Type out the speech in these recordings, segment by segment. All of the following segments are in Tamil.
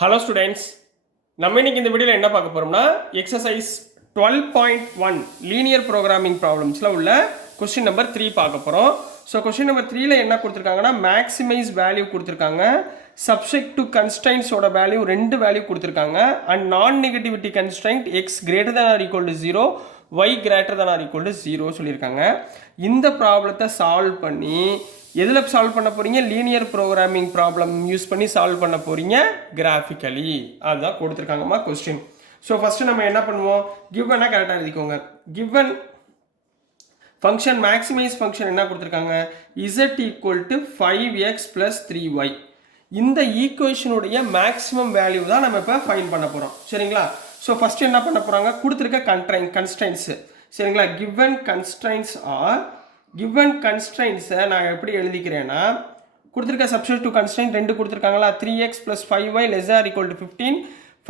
ஹலோ ஸ்டூடெண்ட்ஸ், நம்ம இன்னைக்கு இந்த வீடியோவில் என்ன பார்க்க போகிறோம்னா எக்ஸசைஸ் 12.1 லீனியர் ப்ரோக்ராமிங் ப்ராப்ளம்ஸில் உள்ள கொஸ்டின் நம்பர் 3 பார்க்க போகிறோம். ஸோ கொஸ்டின் நம்பர் 3ல என்ன கொடுத்துருக்காங்கன்னா மேக்ஸிமைஸ் வேல்யூ கொடுத்துருக்காங்க, சப்ஜெக்ட் டு கன்ஸ்ட்ரைன்ஸோட வேல்யூ 2 வேல்யூ கொடுத்துருக்காங்க and non negativity constraint X greater than or equal to 0 Y greater than or equal to 0 சொல்லியிருக்காங்க. இந்த ப்ராப்ளத்தை சால்வ் பண்ணி எதில் சால்வ் பண்ண போகிறீங்க? லீனியர் ப்ரோக்ராமிங் ப்ராப்ளம் யூஸ் பண்ணி சால்வ் பண்ண போகிறீங்க கிராஃபிக்கலி. அதுதான் கொடுத்துருக்காங்கம்மா கொஸ்டின். ஸோ ஃபஸ்ட்டு நம்ம என்ன பண்ணுவோம், கிவனை கரெக்டாக எழுதிக்கோங்க. கிவன் ஃபங்க்ஷன் மேக்ஸிமைஸ் ஃபங்க்ஷன் என்ன கொடுத்துருக்காங்க, z equal to 5x plus 3y. இந்த ஈக்குவேஷனுடைய மேக்ஸிமம் வேல்யூ தான் நம்ம இப்போ ஃபைண்ட் பண்ண போகிறோம். சரிங்களா? ஸோ ஃபஸ்ட்டு என்ன பண்ண போகிறாங்க, கொடுத்துருக்க கன்ஸ்ட்ரைன்ஸு. சரிங்களா? கிவன் கன்ஸ்ட்ரைன்ஸ் ஆர் given constraints-ஐ நான் எப்படி எழுதிக்கிறேன்னா, கொடுத்துருக்க subject to constraint 2 கொடுத்துருக்காங்களா, 3x plus 5y less than or equal to 15,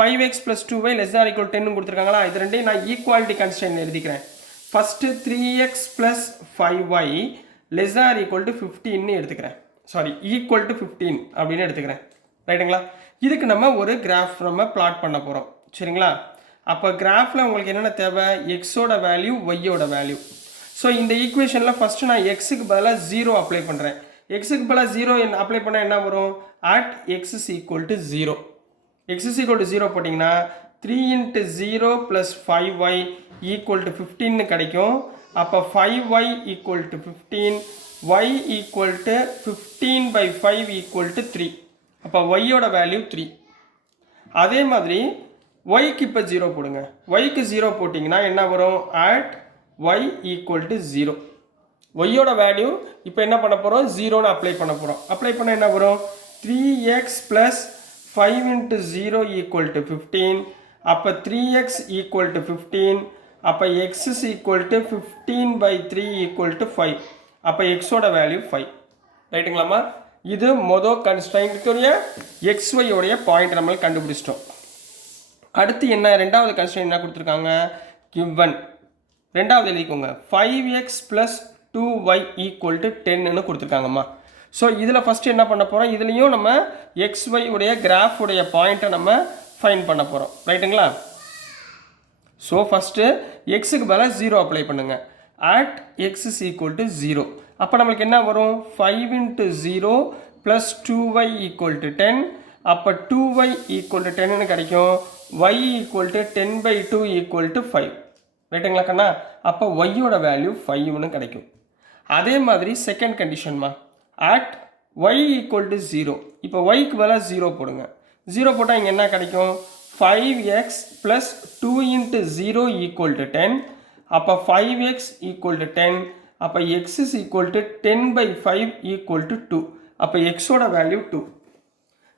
5x plus 2y less than or equal to 10 கொடுத்துருக்காங்களா. இது ரெண்டையும் நான் ஈக்குவாலிட்டி கன்ஸ்ட்ரைன்ட் எழுதிக்கிறேன். First 3x plus 5y less than or equal to 15 எடுத்துக்கிறேன். சாரி, ஈக்குவல் டு 15 அப்படின்னு எடுத்துக்கிறேன். ரைட்டுங்களா? இதுக்கு நம்ம ஒரு கிராஃப் நம்ம பிளாட் பண்ண போகிறோம். சரிங்களா? அப்போ கிராஃபில் உங்களுக்கு என்னென்ன தேவை, எக்ஸோட வேல்யூ, ஒய்யோட வேல்யூ. ஸோ இந்த ஈக்குவேஷனில் ஃபஸ்ட்டு நான் எக்ஸுக்கு பதிலாக 0 அப்ளை பண்ணுறேன். எக்ஸுக்கு பதிலாக 0 அப்ளை பண்ணால் என்ன வரும், at X is equal to 0. X is equal to 0 போட்டிங்கன்னா 3 × 0 + 5y ஈக்குவல் டு 15 கிடைக்கும். அப்போ 5y equal to 15, y equal to 15/5 equal to 3. அப்போ ஒய்யோட வேல்யூ 3. அதே மாதிரி ஒய்க்கு இப்போ 0 போடுங்க. ஒய்க்கு 0 போட்டிங்கன்னா என்ன வரும், அட் y ஈக்குவல் டு 0. ஒய்யோட வேல்யூ இப்போ என்ன பண்ண போகிறோம், 0ன்னு அப்ளை பண்ண போகிறோம். அப்ளை பண்ண என்ன வரும், 3x + 5 × 0 ஈக்குவல் டு 15. அப்போ 3x ஈக்குவல் டு 15. அப்போ x is equal to 15/3 equal to 5. அப்போ எக்ஸோட வேல்யூ 5. ரைட்டுங்களாம்மா? இது மொதல் கன்ஸ்ட்ரைன்ட்டுடைய xy பாயிண்ட் நம்மளுக்கு கண்டுபிடிச்சிட்டோம். அடுத்து என்ன, ரெண்டாவது கன்ஸ்ட்ரைன்ட் என்ன கொடுத்துருக்காங்க, கிவன். ரெண்டாவது எழுதிக்கோங்க, 5x + 2y ஈக்குவல் டு 10ன்னு கொடுத்துருக்காங்கம்மா. ஸோ இதில் ஃபஸ்ட்டு என்ன பண்ண போகிறோம், இதுலேயும் நம்ம xy உடைய கிராஃப் உடைய பாயிண்ட்டை நம்ம ஃபைண்ட் பண்ண போகிறோம். ரைட்டுங்களா? ஸோ ஃபஸ்ட்டு எக்ஸுக்கு பதிலாக 0 அப்ளை பண்ணுங்கள். At X is equal to 0. அப்போ நம்மளுக்கு என்ன வரும், 5 × 0 + 2y ஈக்குவல் டு 10. அப்போ 2y ஈக்குவல் டு 10ன்னு கிடைக்கும். y equal to 10/2 equal to 5. ரைட்டுங்களா கண்ணா? அப்போ ஒய்யோட வேல்யூ 5ன்னு கிடைக்கும். அதே மாதிரி செகண்ட் கண்டிஷன்மா, அட் ஒய் ஈக்குவல் டு 0. இப்போ ஒய்க்கு பதிலாக 0 போடுங்க. 0 போட்டால் இங்கே என்ன கிடைக்கும், 5x + 2 × 0 ஈக்குவல் டு 10. அப்போ 5x ஈக்குவல் டு 10. அப்போ X is equal to 10/5 equal to 2. அப்போ எக்ஸோட வேல்யூ 2.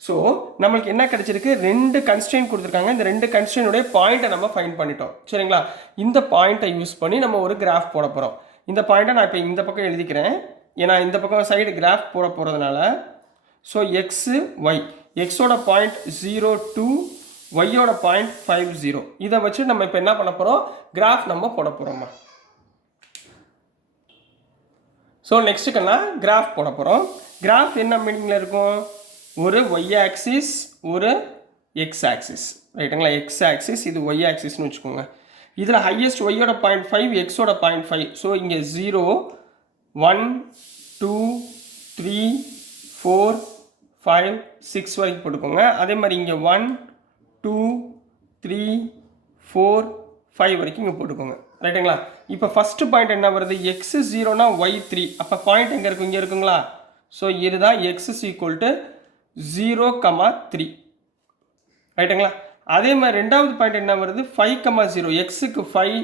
ஸோ நம்மளுக்கு என்ன கிடைச்சிருக்கு, 2 கன்ஸ்ட்ரெயின்ட் கொடுத்துருக்காங்க. இந்த 2 கன்ஸ்ட்ரெயினுடைய பாயிண்ட்டை நம்ம ஃபைண்ட் பண்ணிட்டோம். சரிங்களா? இந்த பாயிண்ட்டை யூஸ் பண்ணி நம்ம ஒரு கிராஃப் போட போகிறோம். இந்த பாயிண்ட்டை நான் இப்போ இந்த பக்கம் எழுதிக்கிறேன், ஏன்னா இந்த பக்கம் சைடு கிராஃப் போட போகிறதுனால. ஸோ எக்ஸு ஒய், எக்ஸோட பாயிண்ட் 0 2, ஒய்யோட பாயிண்ட் 5 0. இதை வச்சு நம்ம இப்போ என்ன பண்ண போகிறோம், கிராஃப் நம்ம போட போகிறோம்மா. ஸோ நெக்ஸ்ட்டுக்கெல்லாம் கிராஃப் போட போகிறோம். கிராஃப் என்ன மீனிங்கில் இருக்கும், ஒரு ஒய் ஆக்சிஸ், ஒரு எக்ஸ் ஆக்சிஸ். ரைட்டுங்களா? எக்ஸ் ஆக்சிஸ், இது ஒய் ஆக்சிஸ்னு வச்சுக்கோங்க. இதில் ஹையஸ்ட் ஒய்யோட பாயிண்ட் 5, எக்ஸோட பாயிண்ட் 5. ஸோ இங்கே 0 1 2 3 4 5 6 வரைக்கும் போட்டுக்கோங்க. அதே மாதிரி இங்கே 1 2 3 4 5 வரைக்கும் இங்கே போட்டுக்கோங்க. ரைட்டுங்களா? இப்போ ஃபஸ்ட்டு பாயிண்ட் என்ன வருது, எக்ஸ் 0னா ஒய் 3. அப்போ பாயிண்ட் எங்கே இருக்கும், இங்கே இருக்குங்களா? ஸோ இதுதான் எக்ஸ் இஸ் ஈக்குவல் டு 0, 3. ரைட்டுங்களா? அதே மாதிரி ரெண்டாவது பாயிண்ட் என்ன வருது, 5, 0. எக்ஸுக்கு 5,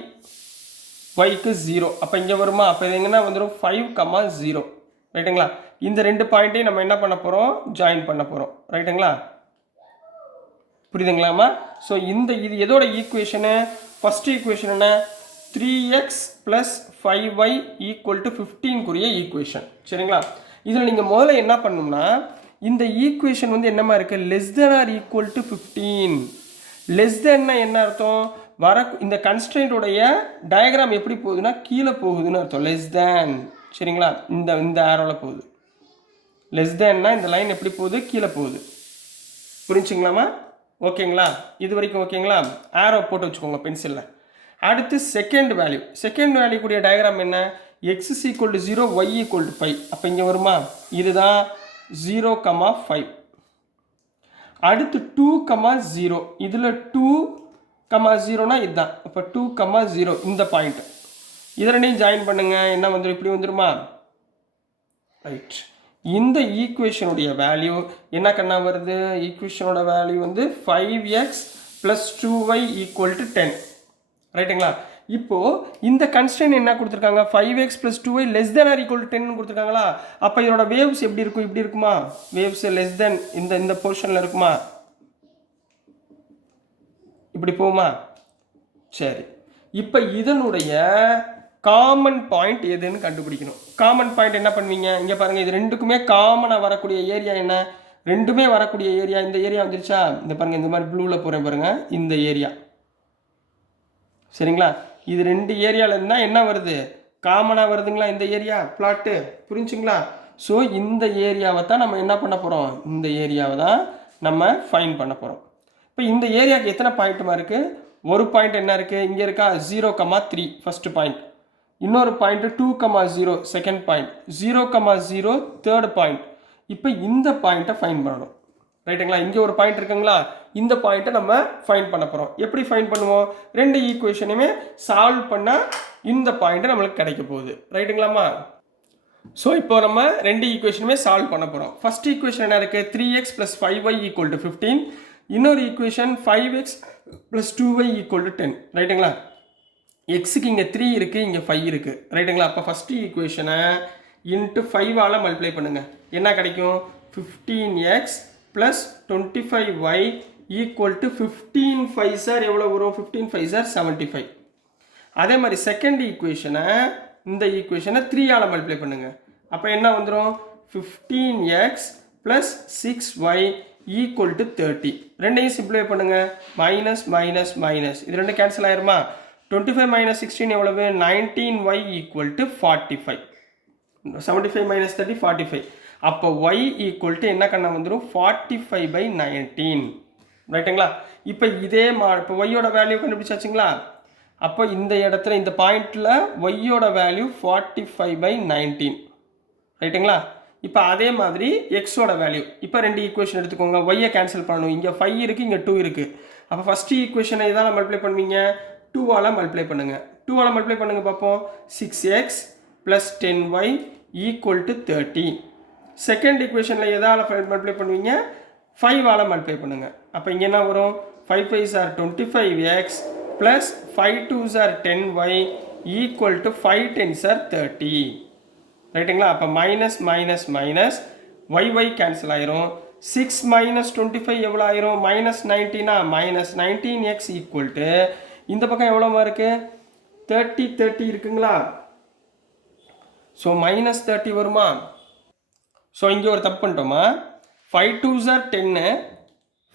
ஒய்க்கு 0. அப்போ இங்கே வருமா, அப்போ இது எங்கன்னா வந்துடும் 5, 0. ரைட்டுங்களா? இந்த 2 பாயிண்ட்டையும் நம்ம என்ன பண்ண போகிறோம், ஜாயின் பண்ண போகிறோம். ரைட்டுங்களா? புரியுதுங்களாம்மா? ஸோ இது எதோட ஈக்குவேஷனு, ஃபஸ்ட்டு ஈக்குவேஷன் என்ன, 3x + 5y equal to 15க்குரிய equation. சரிங்களா? இதில் நீங்கள் முதல்ல என்ன பண்ணணும்னா, இந்த ஈக்குவேஷன் வந்து என்னமா இருக்குது, less than R equal to 15. Less தென்னா என்ன அர்த்தம், இந்த கன்ஸ்ட்ரெயின்டோடைய டயக்ராம் எப்படி போகுதுன்னா கீழே போகுதுன்னு அர்த்தம். Less than. சரிங்களா? இந்த ஆரோவில் போகுது. லெஸ் தேன்னா இந்த லைன் எப்படி போகுது, கீழே போகுது. புரிஞ்சுங்களாமா? ஓகேங்களா? இது வரைக்கும் ஓகேங்களா? ஆரோ போட்டு வச்சுக்கோங்க பென்சிலில். அடுத்து செகண்ட் வேல்யூ கூடிய டயக்ராம் என்ன? X is equal to 0, Y equal to 5. அப்போ இங்கே வருமா? இதுதான் 0,5. அடுத்து 2,0. இதில் 2,0னா இதுதான். அப்போ 2,0 இந்த பாயிண்ட். இதனையும் ஜாயின் பண்ணுங்க. என்ன வந்துடும்? இப்படி வந்துருமா? ரைட். இந்த ஈக்குவேஷனுடைய வேல்யூ என்ன கண்ணா வருது? ஈக்குவேஷனோட வேல்யூ வந்து 5x + 2y = 10. ரைட்டுங்களா? இப்போ இந்த கன்ஸ்டன்ட் என்ன கொடுத்துருக்காங்க? 5x + 2y <= 10 கொடுத்துருக்காங்களா? அப்போ இதோட வேவ்ஸ் எப்படி இருக்கும்? இப்படி இருக்குமா? வேவ்ஸ் லெஸ் தென் இந்த போர்ஷனில் இருக்குமா? இப்படி போகுமா? சரி. இப்போ இதனுடைய காமன் பாயிண்ட் எதுன்னு கண்டுபிடிக்கணும். காமன் பாயிண்ட் என்ன பண்ணுவீங்க? இங்கே பாருங்கள், இது ரெண்டுக்குமே காமனாக வரக்கூடிய ஏரியா என்ன? ரெண்டுமே வரக்கூடிய ஏரியா இந்த ஏரியா வந்துருச்சா? இந்த பாருங்கள், இந்த மாதிரி ப்ளூவில் போகிறேன் பாருங்கள், இந்த ஏரியா. சரிங்களா? இது ரெண்டு ஏரியாவில் இருந்தால் என்ன வருது? காமனாக வருதுங்களா இந்த ஏரியா பிளாட்டு? புரிஞ்சுங்களா? ஸோ இந்த ஏரியாவை தான் நம்ம என்ன பண்ண போகிறோம்? இந்த ஏரியாவை தான் நம்ம ஃபைண்ட் பண்ண போகிறோம். இப்போ இந்த ஏரியாவுக்கு எத்தனை பாயிண்ட்டுமா இருக்குது? ஒரு பாயிண்ட் என்ன இருக்குது? இங்கே இருக்கா? 0,3 ஃபஸ்ட்டு பாயிண்ட். இன்னொரு point 2,0 second point, 0,0 third point. இப்போ இந்த பாயிண்ட்டை ஃபைண்ட் பண்ணணும். ரைட்டுங்களா? இங்கே ஒரு பாயிண்ட் இருக்குங்களா? இந்த பாயிண்ட்டை நம்ம ஃபைண்ட் பண்ண போகிறோம். எப்படி ஃபைண்ட் பண்ணுவோம்? ரெண்டு ஈக்குவேஷனையுமே சால்வ் பண்ணால் இந்த பாயிண்ட்டை நம்மளுக்கு கிடைக்க போகுது. ரைட்டுங்களாம்மா? ஸோ இப்போ நம்ம ரெண்டு ஈக்குவேஷனுமே சால்வ் பண்ண போகிறோம். ஃபர்ஸ்ட் ஈக்குவேஷன் என்ன இருக்குது? 3x + 5y = 15. இன்னொரு ஈக்குவேஷன் 5x + 2y = 10. ரைட்டுங்களா? எக்ஸுக்கு இங்கே 3 இருக்குது, இங்கே 5 இருக்குது. ரைட்டுங்களா? அப்போ ஃபஸ்ட்டு ஈக்குவேஷனை இன்ட்டு 5ஆல் மல்டிப்ளை பண்ணுங்கள். என்ன கிடைக்கும்? 15x + 25y = 15 5 எவ்வளோ வரும்? 15 5 75. அதே மாதிரி செகண்ட் ஈக்குவேஷனை இந்த ஈக்குவேஷனை 3ஆல் மல்டிப்ளை பண்ணுங்கள். அப்போ என்ன வந்துடும்? 15x + 6y = 30. ரெண்டையும் சிம்பிளிஃபை பண்ணுங்கள். மைனஸ் மைனஸ் மைனஸ், இது ரெண்டு கேன்சல் ஆயிருமா? 25 - 16 எவ்வளவு? 19y = 45. 75 - 30 45. அப்போ y = என்ன கண்ணா வந்துடும்? 45/19. ரைட்டுங்களா? இப்போ இதே இப்போ ஒய்யோட வேல்யூ கண்டுபிடிச்சாச்சுங்களா? அப்போ இந்த இடத்துல இந்த பாயிண்டில் ஒய்யோட வேல்யூ 45/19. ரைட்டுங்களா? இப்போ அதே மாதிரி எக்ஸோட வேல்யூ. இப்போ ரெண்டு ஈக்குவேஷன் எடுத்துக்கோங்க. ஒய்யை கேன்சல் பண்ணணும். இங்கே 5 இருக்குது, இங்கே 2 இருக்குது. அப்போ ஃபஸ்ட்டு ஈக்குவேஷனை இதால் மல்டிப்ளை பண்ணுவீங்க, 2ஆல் மல்டிப்ளை பண்ணுங்கள். 2ஆல் மல்டிப்ளை பண்ணுங்கள் பார்ப்போம். 6x + 10y = 30. செகண்ட் ஈக்குவேஷனில் எதால் மல்டிப்ளை பண்ணுவீங்க? 5ஆல் மல்டிப்ளை பண்ணுங்கள். அப்போ இங்கே என்ன வரும்? 5 5 are 25x + 5 2s are 10y = 5 10s are 30. ரைட்டுங்களா? அப்போ minus minus minus y cancel ஆயிரும். 6 - 25 எவ்வளோ ஆயிரும்? -19. -19x = இந்த பக்கம் எவ்வளோமா இருக்குது? 30 30 இருக்குங்களா? ஸோ -30 வருமா? ஸோ இங்கே ஒரு தப்பு பண்ணிட்டோமா? 5 2s are 10,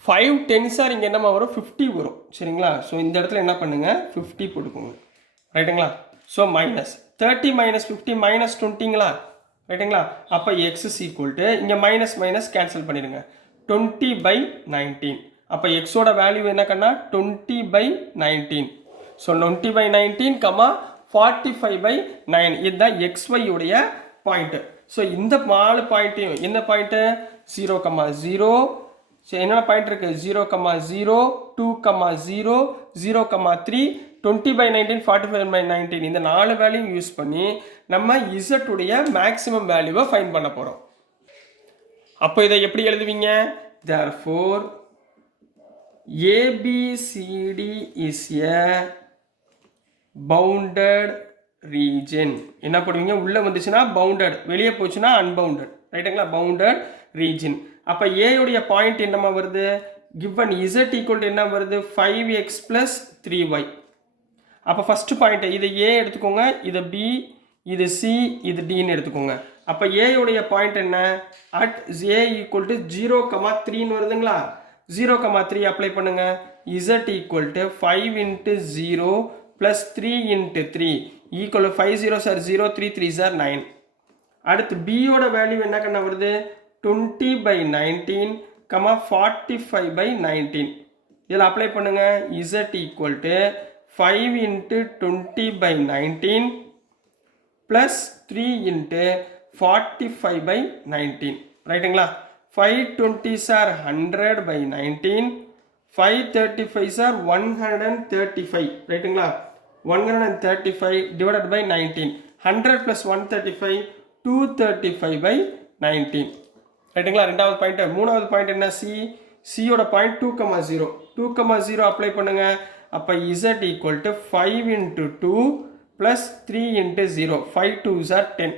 5 10s are இங்கே என்னமா வரும்? 50 வரும். சரிங்களா? ஸோ இந்த இடத்துல என்ன பண்ணுங்கள்? 50 போட்டுக்கோங்க. ரைட்டுங்களா? ஸோ -30 - 50 -20ங்களா? ரைட்டுங்களா? அப்போ x = இங்கே மைனஸ் மைனஸ் கேன்சல் பண்ணிடுங்க. 20/19. அப்போ எக்ஸோட வேல்யூ என்ன கண்ணா? 20/19. ஸோ 20/19, 45/9. இதுதான் XY உடைய பாயிண்ட்டு. ஸோ இந்த 4 பாயிண்ட்டையும் என்ன பாயிண்ட்டு? 0,0. ஸோ என்னென்ன பாயிண்ட் இருக்குது? 0,0, 2,0, 0,3, 20/19, 45/19. இந்த 4 வேல்யூ யூஸ் பண்ணி நம்ம Z உடைய மேக்ஸிமம் வேல்யூவை ஃபைண்ட் பண்ண போகிறோம். அப்போ இதை எப்படி எழுதுவீங்க? Therefore ABCD is a bounded region. என்ன பண்ணுவீங்க? உள்ளே வந்துச்சுன்னா பவுண்டட், வெளியே போச்சுன்னா அன்பவுண்டட். ரைட்டுங்களா? Bounded region. அப்போ A உடைய பாயிண்ட் என்னமா வருது? given Z = என்ன வருது? 5x + 3y. அப்போ ஃபஸ்ட்டு பாயிண்ட் இது A எடுத்துக்கோங்க, இது B, இது C, இது Dன்னு எடுத்துக்கோங்க. அப்போ A உடைய பாயிண்ட் என்ன? at A = 0,3 வருதுங்களா? 0,3 அப்ளை பண்ணுங்க. Z = 5 × 0 + 3 × 3 = 5 0s are 0, 3 3s are 9. அடுத்து B யோட வேல்யூ என்ன கண்ணா வருது? 20/19, 45/19. இதில் அப்ளை பண்ணுங்க. Z equal to 5 into 20/19 plus 3 into 45/19 ரைட்டுங்களா. 520 சார் 100/19, 535 சார் 135 ரைட்டுங்களா. 135 டிவைடட் பை 19, 100 ப்ளஸ் 135 235/19 ரைட்டுங்களா. ரெண்டாவது பாயிண்ட். மூணாவது பாயிண்ட் என்ன? சியோட பாயிண்ட் 2,0 2,0 அப்ளை பண்ணுங்க. அப்போ Z equal to 5 into 2 plus 3 into 0, 5 2s are 10.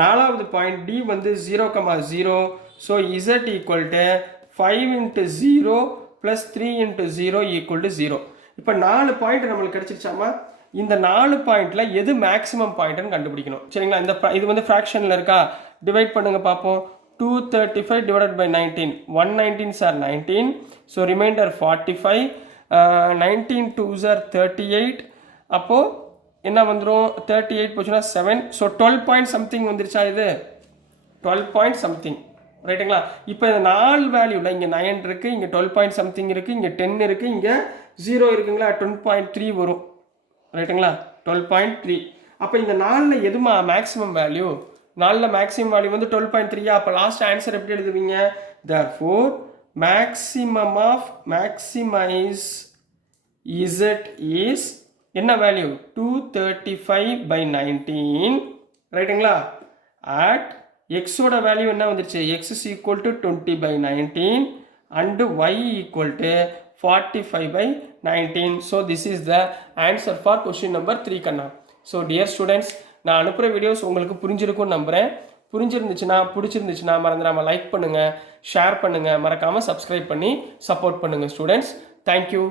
நாலாவது பாயிண்ட் டி வந்து 0,0. So Z equal to 5 into 0 plus 3 into 0 equal to 0. இப்போ 4 பாயிண்ட் நம்மளுக்கு கிடைச்சிருச்சாமா? இந்த 4 பாயிண்ட்ல எது மேக்ஸிமம் பாயிண்ட்னு கண்டுபிடிக்கணும். சரிங்களா. இது வந்து ஃப்ராக்ஷனில் இருக்கா? டிவைட் பண்ணுங்க பார்ப்போம். 235 divided by 19, 119s are 19, so remainder 45, 19 2s are 38, அப்போ என்ன வந்துடும்? 38 போச்சுன்னா 7, ஸோ 12 பாயிண்ட் சம்திங் வந்துருச்சா? இது 12 பாயிண்ட் சம்திங் ரைட்டுங்களா. இப்போ இந்த 4 வேல்யூவில் இங்கே 9 இருக்குது, இங்கே 12 பாயிண்ட் சம்திங் இருக்குது, இங்கே 10 இருக்குது, இங்கே 0 இருக்குங்களா. 10.3 வரும் ரைட்டுங்களா. 12.3. அப்போ இந்த 4ல் எதுமா மேக்ஸிமம் வேல்யூ? 4ல் மேக்ஸிமம் வேல்யூ வந்து 12.3. அப்போ லாஸ்ட் ஆன்சர் எப்படி எழுதுவீங்க? therefore maximum of maximize Z is என்ன வேல்யூ? 235/19 ரைட்டுங்களா. at x ஓட வேல்யூ என்ன வந்துருச்சு? x is equal to 20/19 and y equal to 45/19. so this is the answer for question number 3 Kanna. so dear students, நான் அனுப்புகிற வீடியோஸ் உங்களுக்கு புரிஞ்சிருக்கும்னு நம்புகிறேன். பிடிச்சிருந்துச்சுன்னா மறந்துடாமல் லைக் பண்ணுங்கள், ஷேர் பண்ணுங்கள், மறக்காமல் சப்ஸ்கிரைப் பண்ணி சப்போர்ட் பண்ணுங்கள் ஸ்டூடெண்ட்ஸ். தேங்க்யூ.